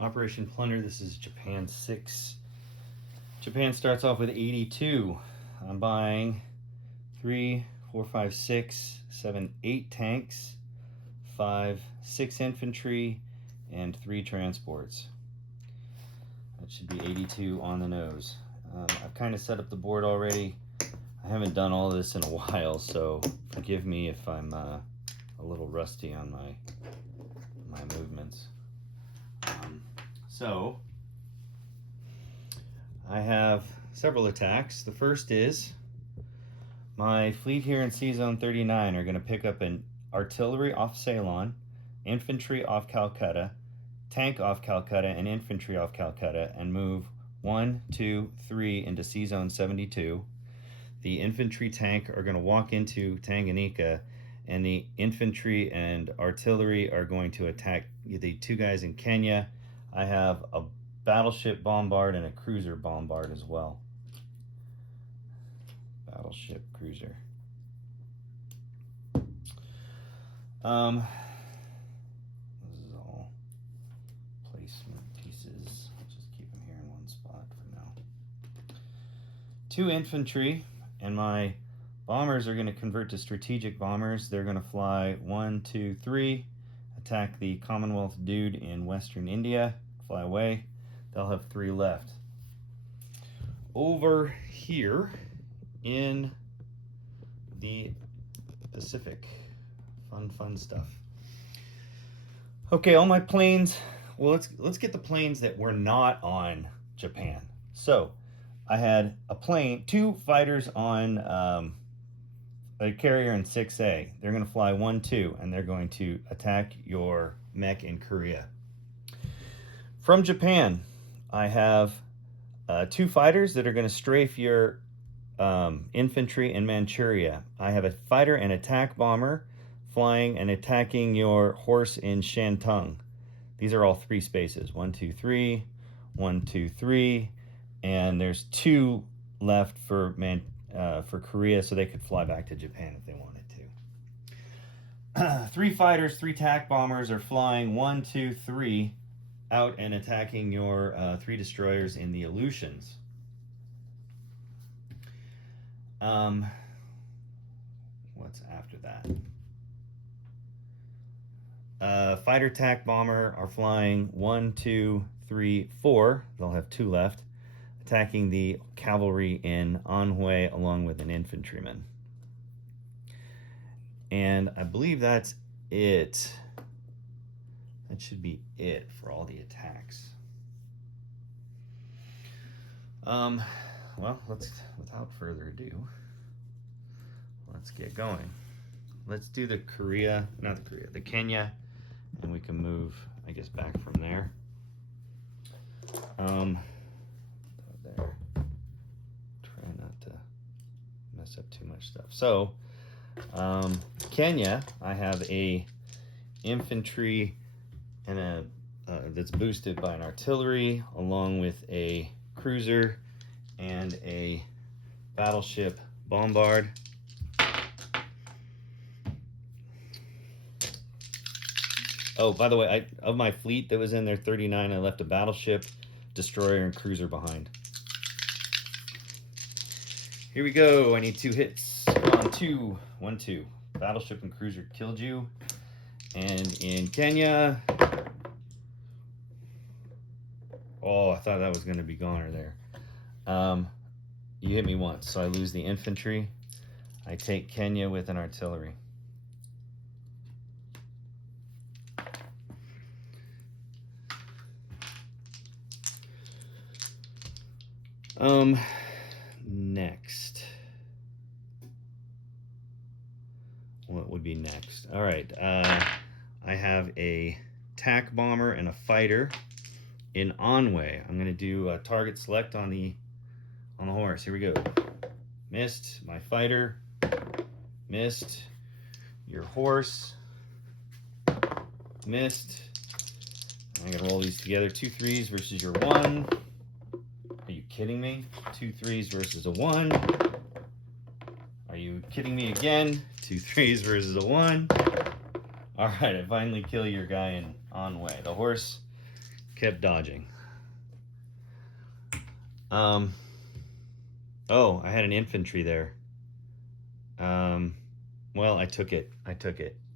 Operation Plunder, this is Japan 6. Japan starts off with 82. I'm buying 3, 4, 5, 6, 7, 8 tanks, 5, 6 infantry, and 3 transports. That should be 82 on the nose. I've kind of set up the board already. I haven't done all of this in a while, so forgive me if I'm a little rusty on my movements. So I have several attacks. The first is my fleet here in Sea Zone 39 are going to pick up an artillery off Ceylon, infantry off Calcutta, tank off Calcutta, and infantry off Calcutta, and move 1, 2, 3 into Sea Zone 72. The infantry tank are going to walk into Tanganyika, and the infantry and artillery are going to attack the 2 guys in Kenya. I have a battleship bombard and a cruiser bombard as well. Battleship, cruiser. This is all placement pieces. I'll just keep them here in one spot for now. 2 infantry, and my bombers are going to convert to strategic bombers. They're going to fly 1, 2, 3, attack the Commonwealth dude in Western India, fly away. They'll have 3 left. Over here in the Pacific, fun stuff. Okay, all my planes. Well, let's get the planes that were not on Japan. So I had a plane, 2 fighters on a carrier in 6A. They're going to fly 1, 2, and they're going to attack your mech in Korea. From Japan, I have 2 fighters that are going to strafe your infantry in Manchuria. I have a fighter and attack bomber flying and attacking your horse in Shantung. These are all 3 spaces. 1, 2, 3, 1, 2, 3, and there's 2 left for Korea, so they could fly back to Japan if they wanted to. 3 fighters, 3 attack bombers are flying 1, 2, 3 out and attacking your 3 destroyers in the Aleutians. What's after that? Fighter attack bomber are flying 1, 2, 3, 4. They'll have 2 left, attacking the cavalry in Anhui along with an infantryman. And I believe that's it. That should be it for all the attacks. Well, without further ado, let's get going. Let's do the Kenya, and we can move, I guess, back from there. There. Try not to mess up too much stuff. So, Kenya, I have a infantry and a that's boosted by an artillery, along with a cruiser and a battleship bombard. Oh, by the way, of my fleet that was in there, 39, I left a battleship, destroyer, and cruiser behind. Here we go. I need 2 hits. 1, 2. 1, 2. Battleship and cruiser killed you. And in Kenya, oh, I thought that was going to be goner there. You hit me once, so I lose the infantry. I take Kenya with an artillery. Next. What would be next? All right. I have a attack bomber and a fighter in Anhui. I'm going to do a target select on the horse. Here we go. Missed. My fighter. Missed. Your horse. Missed. I'm going to roll these together. 2 3s versus your 1. Are you kidding me? 2 3s versus a 1. Are you kidding me again? 2 3s versus a 1. All right, I finally kill your guy in Anhui. The horse kept dodging. Oh, I had an infantry there. Well, I took it.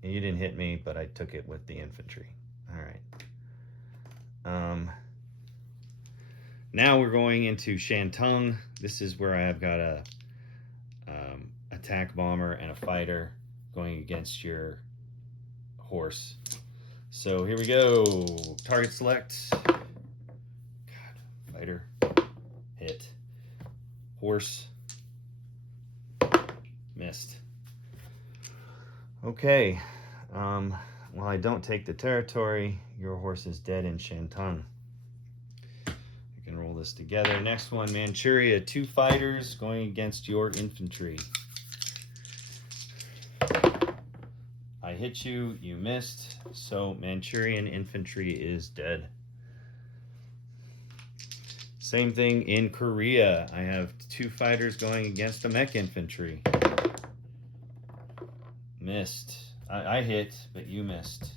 You didn't hit me, but I took it with the infantry. All right. Now we're going into Shantung. This is where I have got a attack bomber and a fighter going against your horse. So here we go. Target select. God, fighter. Hit. Horse. Missed. Okay. Well, I don't take the territory. Your horse is dead in Shantung. You can roll this together. Next one, Manchuria. 2 fighters going against your infantry. I hit you, you missed, so Manchurian infantry is dead. Same thing in Korea. I have 2 fighters going against a mech infantry. Missed. I hit, but you missed.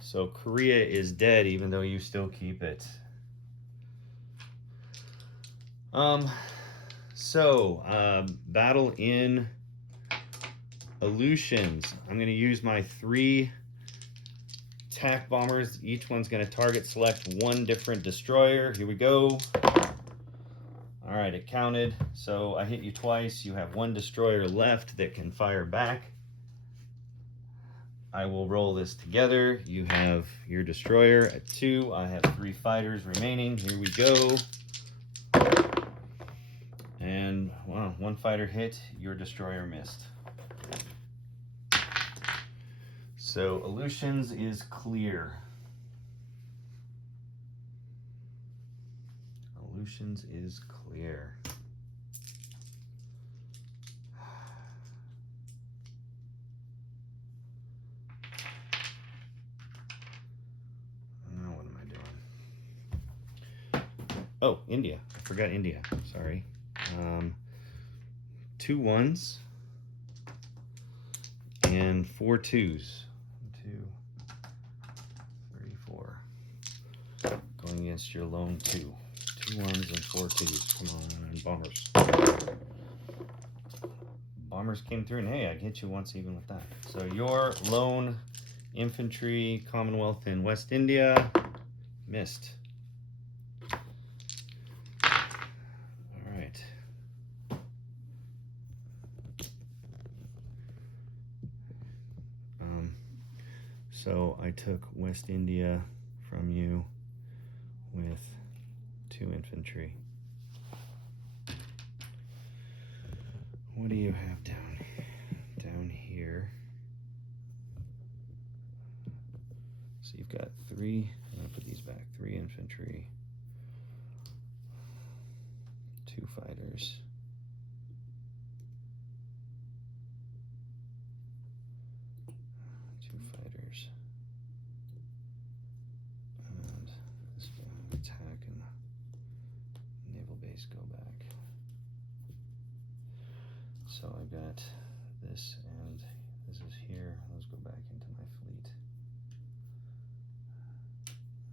So Korea is dead, even though you still keep it. Battle in Aleutians. I'm going to use my 3 attack bombers. Each one's going to target select 1 different destroyer. Here we go. All right, it counted. So I hit you twice. You have 1 destroyer left that can fire back. I will roll this together. You have your destroyer at 2. I have 3 fighters remaining. Here we go. And wow, 1 fighter hit. Your destroyer missed. So Aleutians is clear. Aleutians is clear. Now what am I doing? Oh, India. I forgot India. Sorry. 2 1s and 4 2s. 2, 3, 4. Going against your lone 2. 2 1s and 4 2s. Come on, bombers. Bombers came through, and hey, I hit you once even with that. So your lone infantry, Commonwealth in West India, missed. All right. So I took West India from you with 2 infantry. What do you have down here? So you've got 3, I'm gonna put these back, 3 infantry, 2 fighters, 2 fighters, and this attack and naval base go back. So I've got this, and this is here. Those go back into my fleet.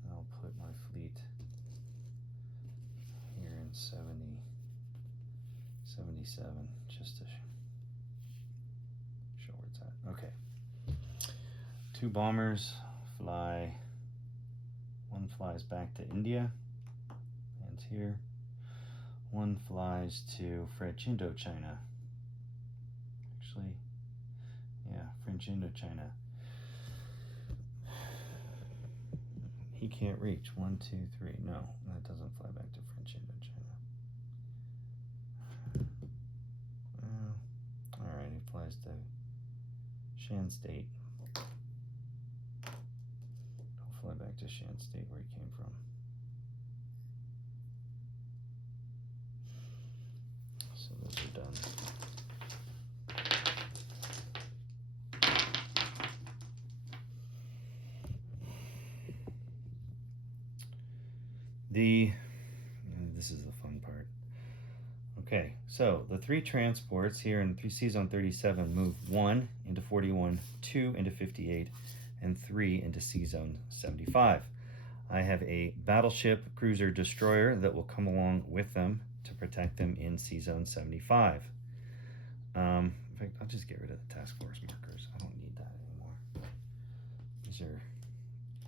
I'll put my fleet here in 77, just to show where it's at. Okay. 2 bombers fly. 1 flies back to India, and here. 1 flies to French Indochina. Actually, yeah, French Indochina. He can't reach. 1, 2, 3. No, that doesn't fly back to French Indochina. All right, he flies to Shan State. He'll fly back to Shan State where he came from. So those are done. This is the fun part. Okay, so the 3 transports here in C-Zone 37 move 1 into 41, 2 into 58, and 3 into C-Zone 75. I have a battleship cruiser destroyer that will come along with them to protect them in Sea Zone 75. In fact, I'll just get rid of the task force markers. I don't need that anymore. These are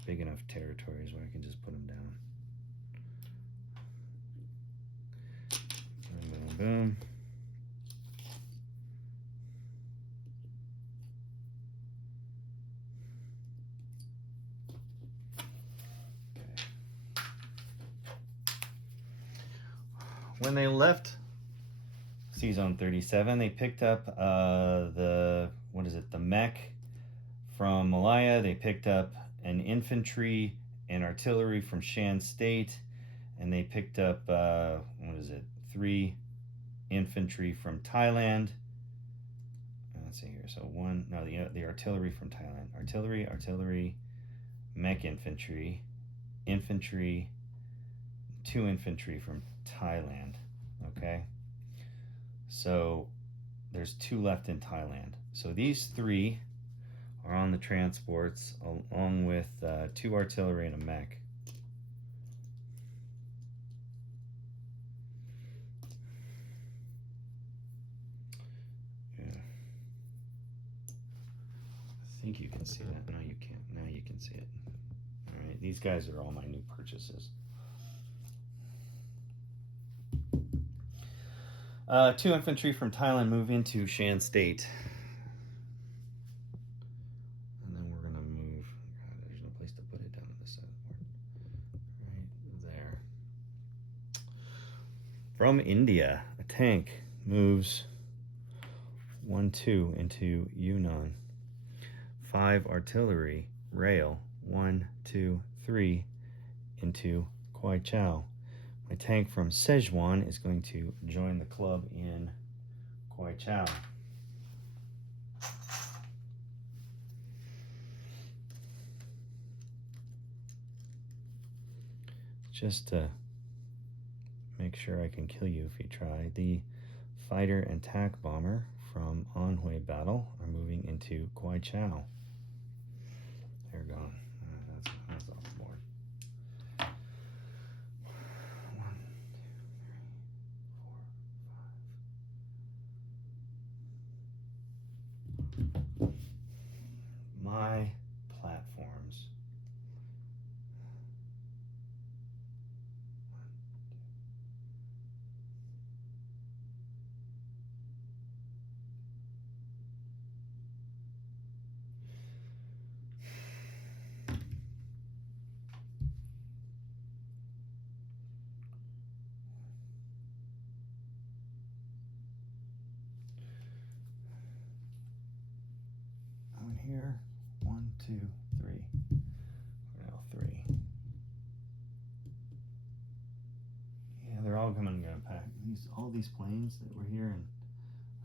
big enough territories where I can just put them down. Boom, boom, boom. When they left Sea Zone 37, they picked up the mech from Malaya. They picked up an infantry and artillery from Shan State, and they picked up 3 infantry from Thailand. Let's see here. So the artillery from Thailand. Artillery, mech infantry, 2 infantry from Thailand. Okay, so there's 2 left in Thailand. So these 3 are on the transports along with 2 artillery and a mech. Yeah. I think you can see that. No, you can't. Now you can see it. All right, these guys are all my new purchases. 2 infantry from Thailand move into Shan State. And then we're going to move. God, there's no place to put it down on this side of the board. Right there. From India, a tank moves 1-2 into Yunnan. 5 artillery, rail, 1-2-3 into Kwai Chau. My tank from Sichuan is going to join the club in Kwai Chau. Just to make sure I can kill you if you try, the fighter and tac bomber from Anhui Battle are moving into Kwai Chau. They're gone. That's off the board. 1, 2, 3, 4, 5. My platforms. Here, 1, 2, 3. Now 3. Yeah, they're all coming to pack. All these planes that were here in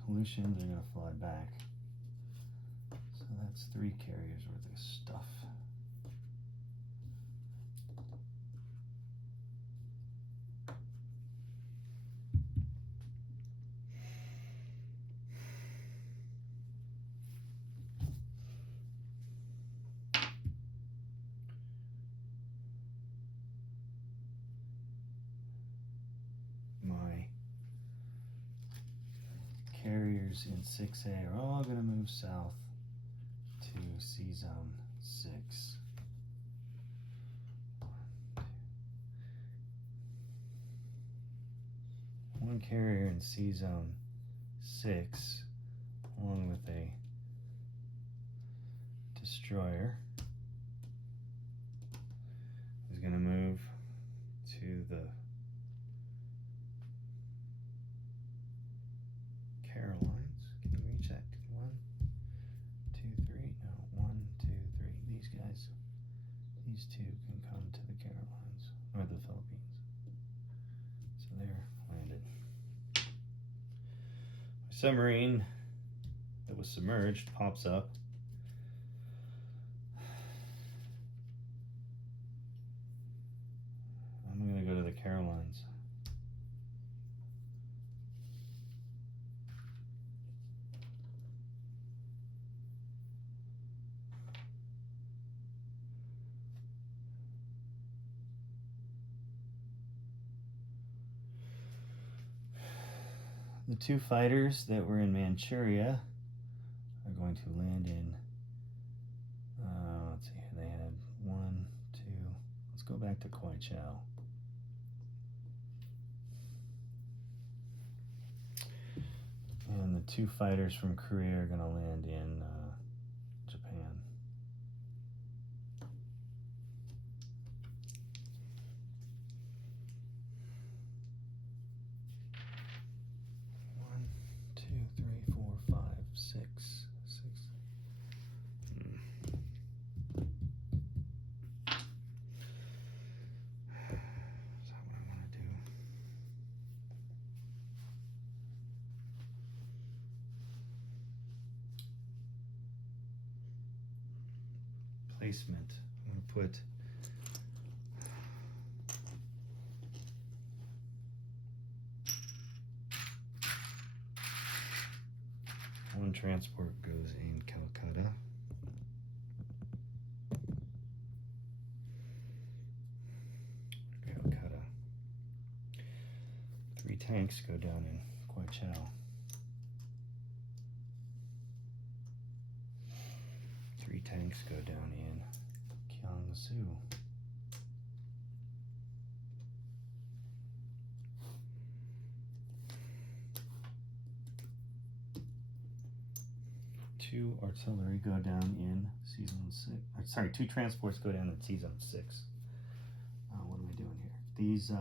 Pollutions are going to fly back. So that's 3 carriers worth of stuff. My carriers in 6A are all going to move south to Sea Zone 6. One carrier in Sea Zone 6, along with a destroyer, is going to move to the Carolines. Can you reach that? 1, 2, 3. No, 1, 2, 3. These guys, these 2 can come to the Carolines or the Philippines. So they're landed. My submarine that was submerged pops up. I'm going to go to the Carolines. the two fighters that were in Manchuria are going to land in, let's see, they had 1, 2, let's go back to Kwaichao. And the two fighters from Korea are going to land in Japan. One, two, three, four, five, six. Is that what I want to do? Placement. I'm going to put one transport goes in Calcutta. Calcutta. 3 tanks go down in Kwaichao. 3 tanks go down in Kiangsu. 2 artillery go down in season 6. Sorry, 2 transports go down in season 6. What am I doing here? These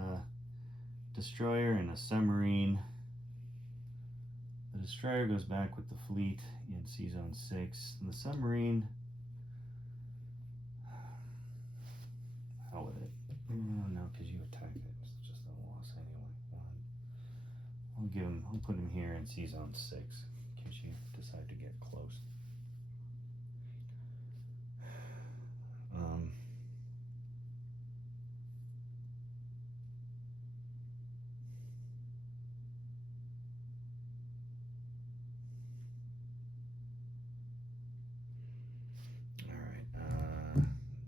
destroyer and a submarine. The destroyer goes back with the fleet in season 6. And the submarine, hell with it. No, because you attacked it. It's just a loss anyway. I'll put him here in season 6 in case you decide to get close.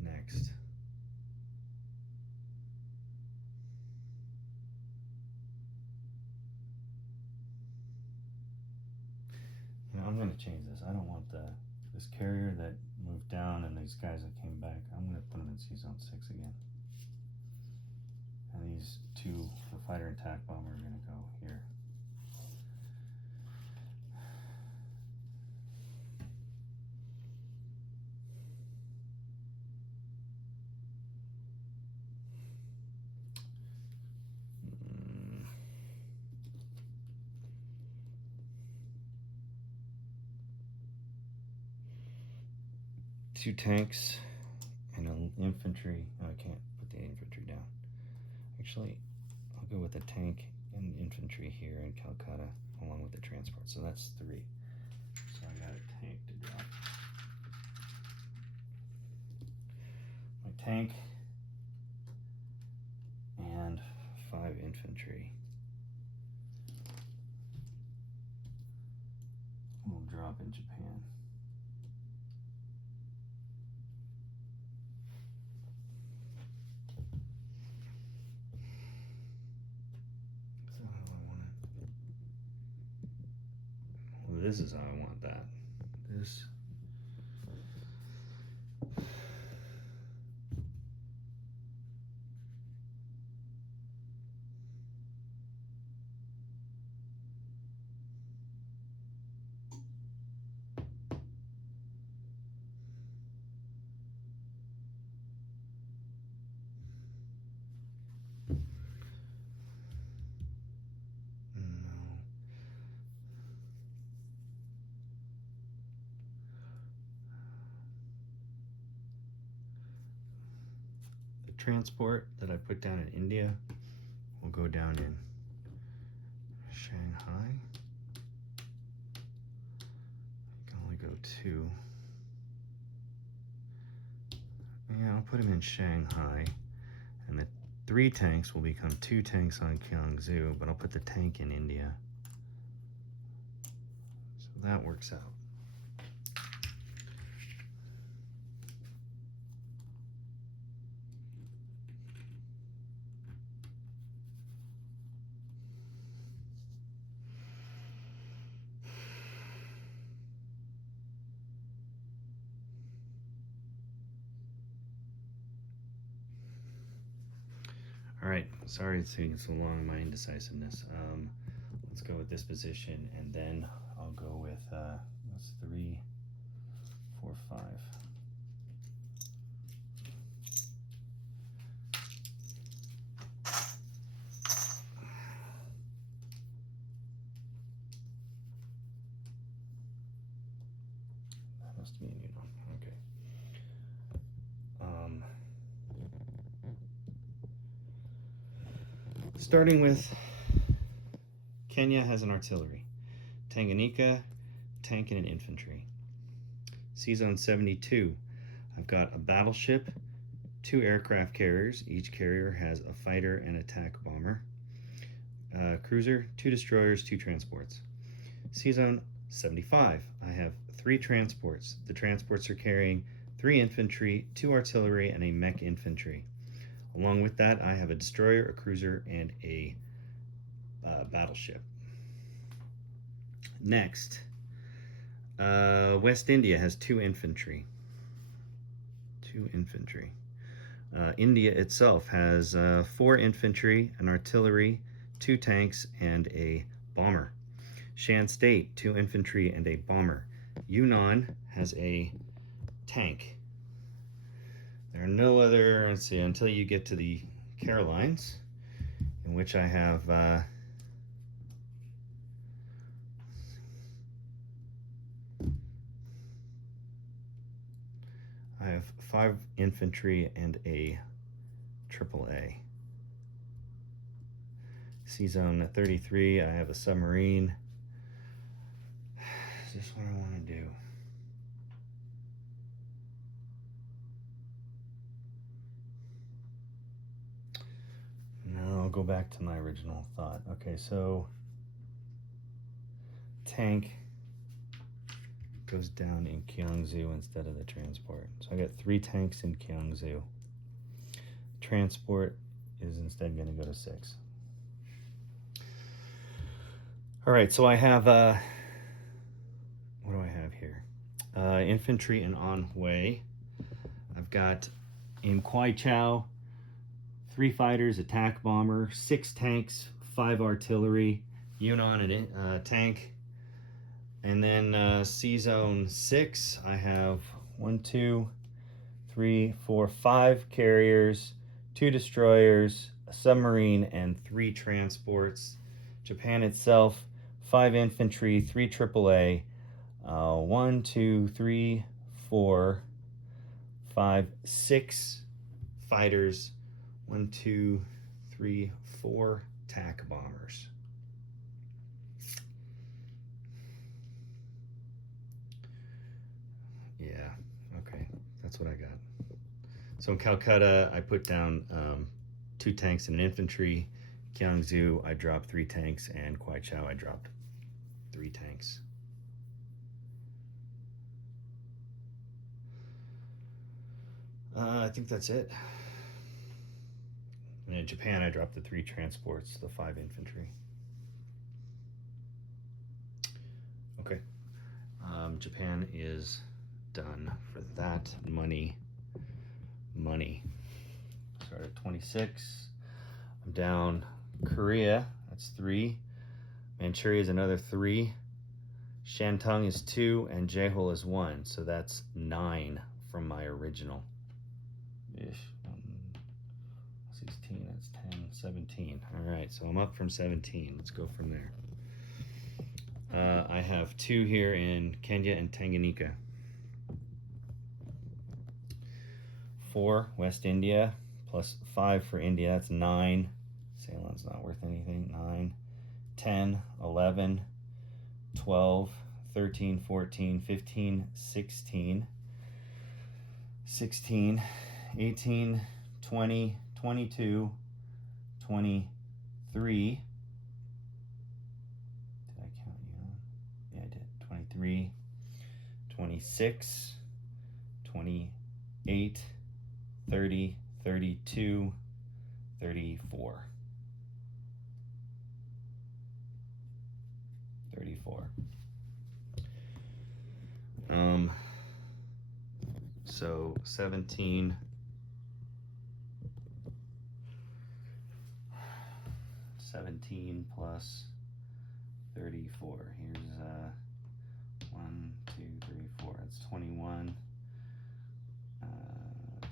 Next. I'm going to change this. I don't want this carrier that moved down and these guys that came back. I'm going to put them in season 6 again. And these 2, the fighter and attack bomber, are going to go here. Two tanks and an infantry. Oh, I can't put the infantry down. Actually, I'll go with the tank and infantry here in Calcutta along with the transport. So that's 3. So I got a tank to drop. My tank and 5 infantry will drop in Japan. This is how I want that. This. Transport that I put down in India will go down in Shanghai. You can only go 2. Yeah, I'll put him in Shanghai. And the 3 tanks will become 2 tanks on Kiangsu, but I'll put the tank in India. So that works out. All right, sorry it's taking so long, my indecisiveness. Let's go with this position, and then I'll go with, that's 3, 4, 5. That must be a new one, okay. Starting with Kenya has an artillery, Tanganyika, tank and an infantry. C-Zone 72, I've got a battleship, 2 aircraft carriers. Each carrier has a fighter and attack bomber. Cruiser, 2 destroyers, 2 transports. C-Zone 75, I have 3 transports. The transports are carrying 3 infantry, 2 artillery, and a mech infantry. Along with that, I have a destroyer, a cruiser, and a battleship. Next, West India has 2 infantry. 2 infantry. India itself has 4 infantry, an artillery, 2 tanks, and a bomber. Shan State, 2 infantry and a bomber. Yunnan has a tank. There are no other, let's see, until you get to the Carolines, in which I have I have 5 infantry and a AAA. C-Zone 33, I have a submarine. Is this what I want to do? No, I'll go back to my original thought. Okay, so tank goes down in Gyeongju instead of the transport. So I got 3 tanks in Gyeongju. Transport is instead going to go to 6. All right, so I have, what do I have here? Infantry and Anhui. I've got in Kwai Chau, 3 fighters, attack bomber, 6 tanks, 5 artillery, Yunnan and tank. And then C-Zone 6, I have 1, 2, 3, 4, 5 carriers, 2 destroyers, a submarine, and 3 transports. Japan itself, 5 infantry, 3 AAA, 1, 2, 3, 4, 5, 6 fighters, 1, 2, 3, 4 attack bombers. Yeah, okay, that's what I got. So in Calcutta, I put down 2 tanks and an infantry. Gyeongju, I dropped 3 tanks, and Kwai Chau, I dropped 3 tanks. I think that's it. And in Japan, I dropped the 3 transports, the 5 infantry. Okay, Japan is done for that. Money. Start at 26. I'm down Korea, that's 3. Manchuria is another 3. Shantung is 2, and Jehol is 1. So that's 9 from my original. Ish. 16, that's 10, 17. All right, so I'm up from 17. Let's go from there. I have 2 here in Kenya and Tanganyika. 4, West India, plus 5 for India, that's 9. Ceylon's not worth anything. 9, 10, 11, 12, 13, 14, 15, 16, 16, 18, 20, 22, 23. Did I count you on? Yeah, I did. 23, 26, 28, 30, 32, 34. 34. So 17, 17 plus 34. Here's 1, 2, 3, 4. That's 21.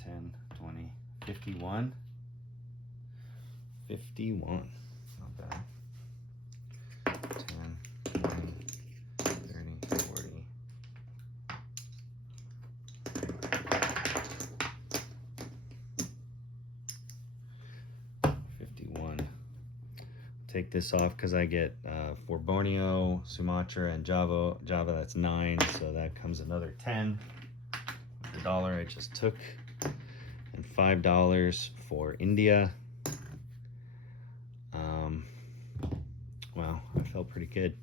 10, 20, 51. 51. Not bad. 10, 20, 30, 40. 51. Take this off because I get for Borneo, Sumatra, and Java, that's 9, so that comes another 10. The dollar I just took, and $5 for India. Wow, I felt pretty good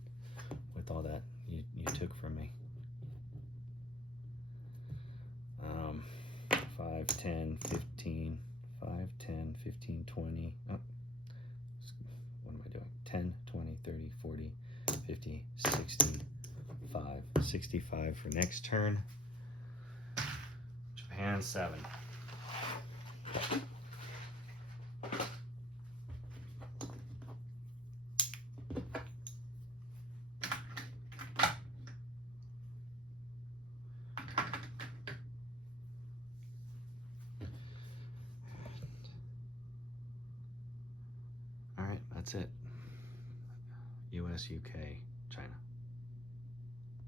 with all that you took from me. 5, 10, 15, 5, 10, 15, 20. Oh, what am I doing? 10, 20, 30, 40, 50, 65. 65 for next turn. Japan 7. All right, that's it. US, UK.